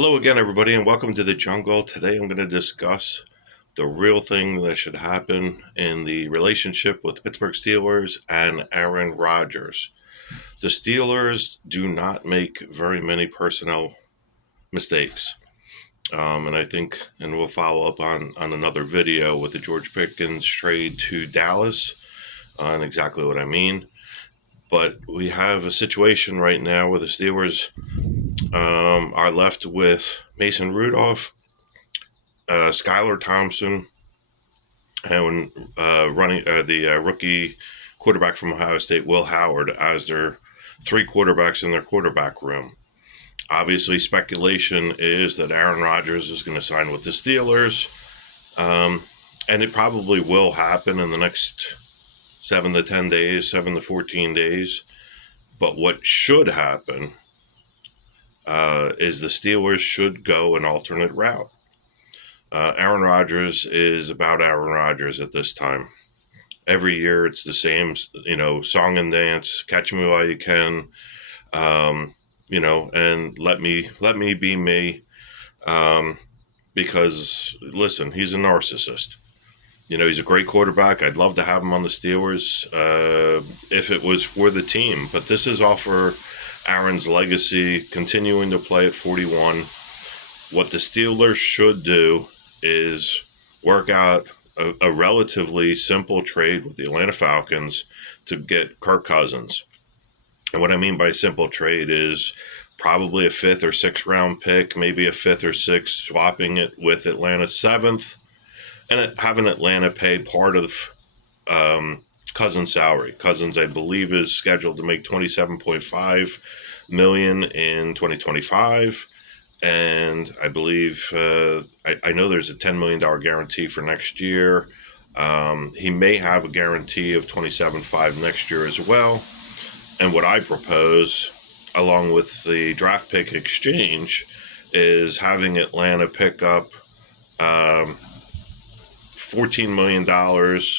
Hello again, everybody, and welcome to the jungle. Today I'm going to discuss the real thing that should happen in the relationship with the Pittsburgh Steelers and Aaron Rodgers. The Steelers do not make very many personnel mistakes. And I think, and we'll follow up on another video with the George Pickens trade to Dallas on exactly what I mean. But we have a situation right now where the Steelers are left with Mason Rudolph, Skylar Thompson, and running the rookie quarterback from Ohio State, Will Howard, as their three quarterbacks in their quarterback room. Obviously, speculation is that Aaron Rodgers is going to sign with the Steelers, and it probably will happen in the next 7 to 10 days, 7 to 14 days. But what should happen is the Steelers should go an alternate route. Aaron Rodgers is about Aaron Rodgers at this time. Every year it's the same, song and dance, catch me while you can, and let me be me, because, listen, he's a narcissist. He's a great quarterback. I'd love to have him on the Steelers if it was for the team. But this is all for Aaron's legacy, continuing to play at 41. What the Steelers should do is work out a relatively simple trade with the Atlanta Falcons to get Kirk Cousins. And what I mean by simple trade is probably a 5th or 6th round pick, maybe a 5th or 6th, swapping it with Atlanta's 7th, and having Atlanta pay part of Cousins' salary. Cousins, I believe, is scheduled to make $27.5 million in 2025, and I believe I know there's a $10 million guarantee for next year. He may have a guarantee of $27.5 next year as well. And what I propose, along with the draft pick exchange, is having Atlanta pick up $14 million,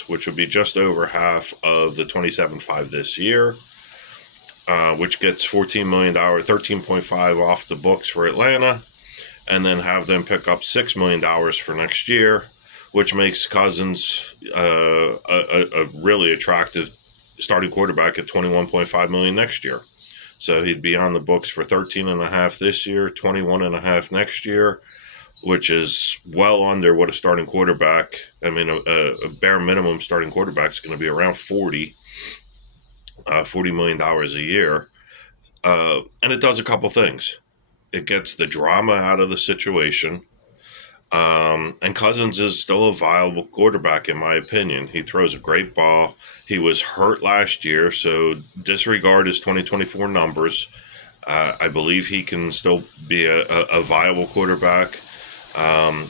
which would be just over half of the $27.5 this year, which gets $14 million, $13.5 off the books for Atlanta, and then have them pick up $6 million for next year, which makes Cousins a really attractive starting quarterback at $21.5 million next year. So he'd be on the books for $13.5 this year, $21.5 next year, which is well under what a starting quarterback, a bare minimum starting quarterback is going to be around $40 million a year. And it does a couple things. It gets the drama out of the situation. And Cousins is still a viable quarterback, in my opinion. He throws a great ball. He was hurt last year, so disregard his 2024 numbers. I believe he can still be a viable quarterback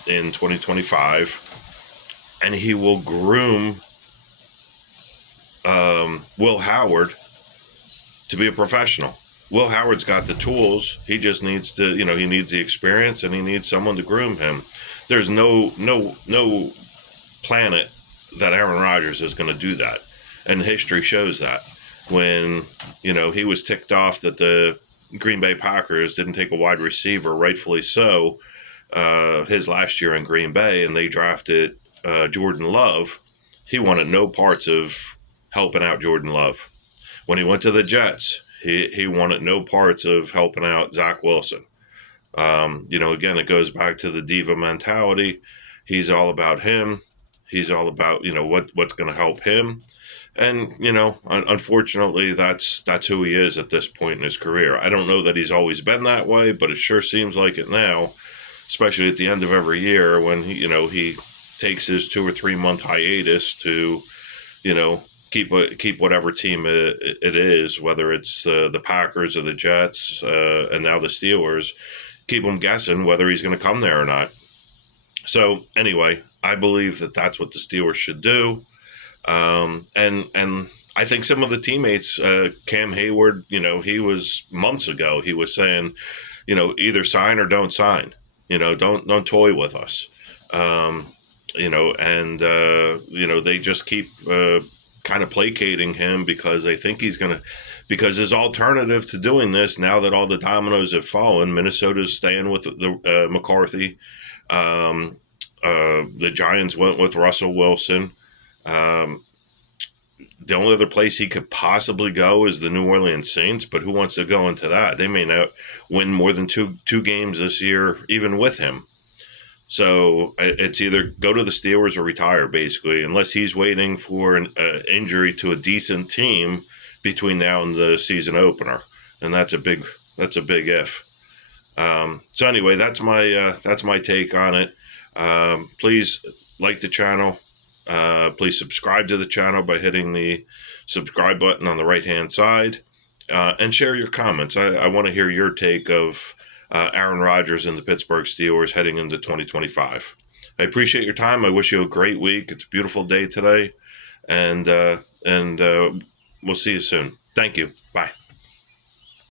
in 2025, and he will groom Will Howard to be a professional. Will Howard's got the tools. He just needs to, he needs the experience, and he needs someone to groom him. There's no planet that Aaron Rodgers is going to do that, and history shows that. When he was ticked off that the Green Bay Packers didn't take a wide receiver, rightfully so, his last year in Green Bay, and they drafted Jordan Love, he wanted no parts of helping out Jordan Love. When he went to the Jets, he wanted no parts of helping out Zach Wilson. Again, it goes back to the diva mentality. He's all about him. He's all about, what's going to help him. And, unfortunately, that's who he is at this point in his career. I don't know that he's always been that way, but it sure seems like it now, especially at the end of every year when he takes his 2 or 3 month hiatus to, keep whatever team it is, whether it's the Packers or the Jets, and now the Steelers, keep them guessing whether he's going to come there or not. So anyway, I believe that that's what the Steelers should do. And I think some of the teammates, Cam Hayward, he was months ago, he was saying, either sign or don't sign, don't toy with us. They just keep kind of placating him because they think he's going to because his alternative to doing this, now that all the dominoes have fallen, Minnesota's staying with the McCarthy. The Giants went with Russell Wilson. The only other place he could possibly go is the New Orleans Saints, but who wants to go into that? They may not win more than two games this year, even with him. So it's either go to the Steelers or retire, basically, unless he's waiting for an injury to a decent team between now and the season opener, and that's a big if. So anyway, that's my take on it. Please like the channel. Please subscribe to the channel by hitting the subscribe button on the right-hand side, and share your comments. I want to hear your take of Aaron Rodgers and the Pittsburgh Steelers heading into 2025. I appreciate your time. I wish you a great week. It's a beautiful day today, and we'll see you soon. Thank you.